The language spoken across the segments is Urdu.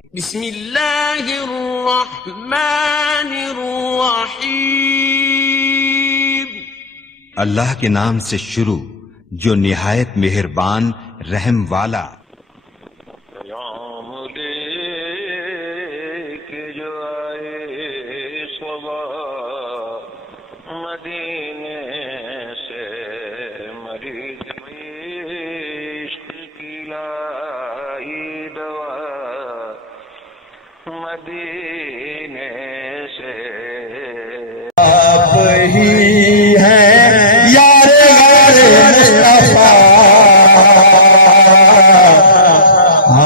بسم اللہ الرحمن الرحیم، اللہ کے نام سے شروع جو نہایت مہربان رحم والا۔ پیام لے کے جو آئے صبا مدینے سے، مریض عشق کی لائی دوا مدینے سے۔ آپ ہی ہیں یار مصطفیٰ،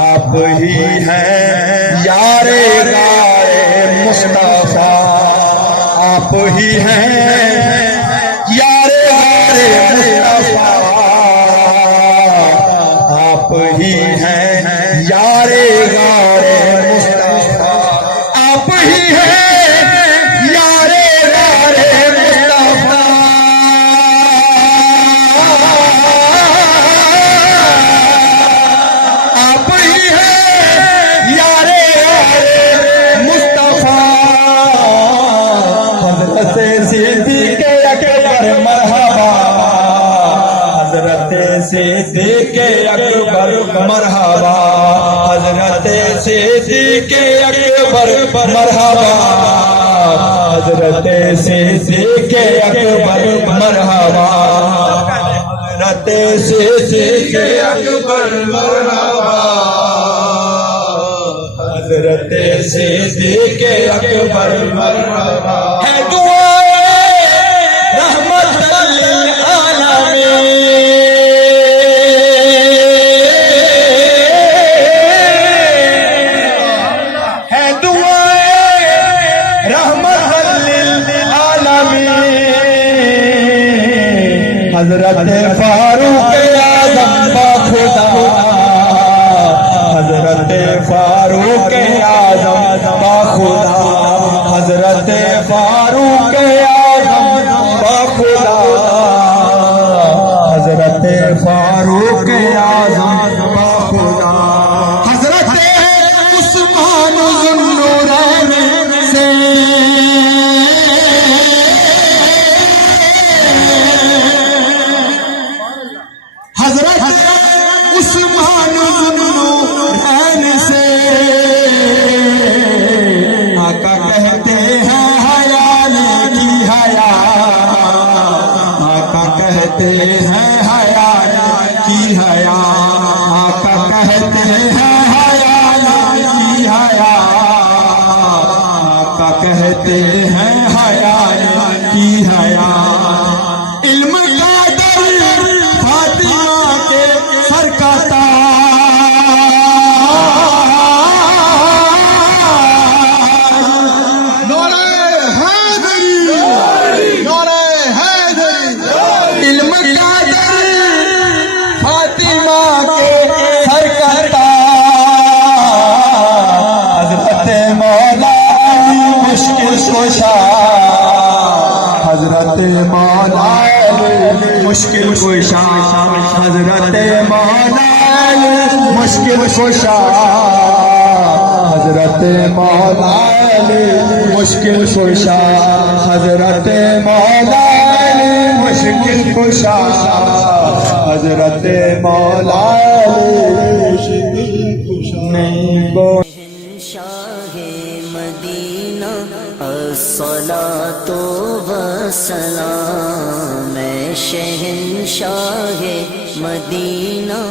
آپ ہی ہیں یار مصطفیٰ، آپ ہی ہیں یار مصطفیٰ، آپ ہی ہیں یار مصطفیٰ، آپ ہی ہیں صدیق اکبر مرحبا، حضرت صدیق اکبر مرحبا، حضرت صدیق اکبر مرحبا، حضرت صدیق اکبر مرحبا، حضرت صدیق اکبر مرحبا۔ ہے دعائے رحمت للعالمین، حضرت فاروق اعظم باخدا، حضرت فاروق اعظم باخدا، حضرت فاروق اعظم باخدا، حضرت فاروق اعظم باخدا، حضرت عثمان ذوالنورین سے، حضرت عثمان ذوالنورین سے آقا کہتے ہیں حیا کی حیا، آقا کہتے ہیں حیا کی حیا، آقا کہتے ہیں حیا کی حیا، آقا کہتے ہیں حیا کی حیا۔ علم کا در فاطمہ کے سر کا تاج، نعرہ حیدری، نعرہ حیدری، علم کا در فاطمہ کے سر کا تاج، حضرت مولا مشکل کشا، حضرت مولا مشکل کشا، حضرت مولا مشکل کشا، حضرت مولا مشکل کشا، حضرت مولا مشکل کشا، حضرت مولا مشکل کشا۔ شاہ مدینہ الصلاۃ والسلام، میں شہنشاہ مدینہ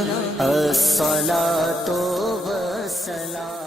الصلاۃ والسلام۔